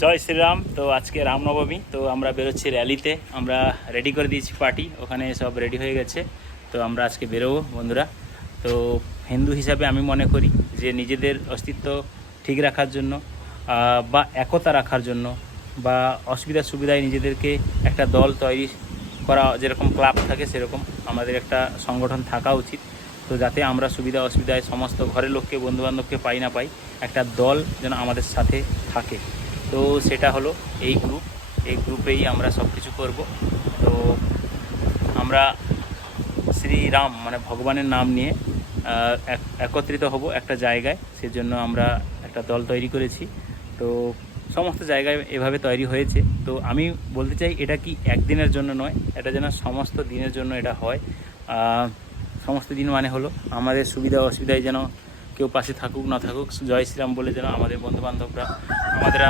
জয় শ্রীরাম। তো আজকে রামনবমী, তো আমরা বেরোচ্ছি র্যালিতে। আমরা রেডি করে দিয়েছি পার্টি, ওখানে সব রেডি হয়ে গেছে। তো আমরা আজকে বেরোবো বন্ধুরা। তো হিন্দু হিসাবে আমি মনে করি যে নিজেদের অস্তিত্ব ঠিক রাখার জন্য বা একতা রাখার জন্য বা অসুবিধা সুবিধায় নিজেদেরকে একটা দল তৈরি করা, যেরকম ক্লাব থাকে সেরকম আমাদের একটা সংগঠন থাকা উচিত। তো যাতে আমরা সুবিধা অসুবিধায় সমস্ত ঘরের লোককে, বন্ধুবান্ধবকে পাই না পাই, একটা দল যেন আমাদের সাথে থাকে। তো সেটা হলো এই গ্রুপ। এই গ্রুপেই আমরা সব কিছু করবো। তো আমরা শ্রীরাম মানে ভগবানের নাম নিয়ে একত্রিত হব একটা জায়গায়। সেজন্য আমরা একটা দল তৈরি করেছি। তো সমস্ত জায়গায় এভাবে তৈরি হয়েছে। তো আমি বলতে চাই এটা কি একদিনের জন্য নয়, এটা যেন সমস্ত দিনের জন্য এটা হয়। সমস্ত দিন মানে হলো আমাদের সুবিধা অসুবিধায় যেন কেউ পাশে থাকুক না থাকুক, জয় শ্রীরাম বলে যেন আমাদের বন্ধুবান্ধবরা আমাদের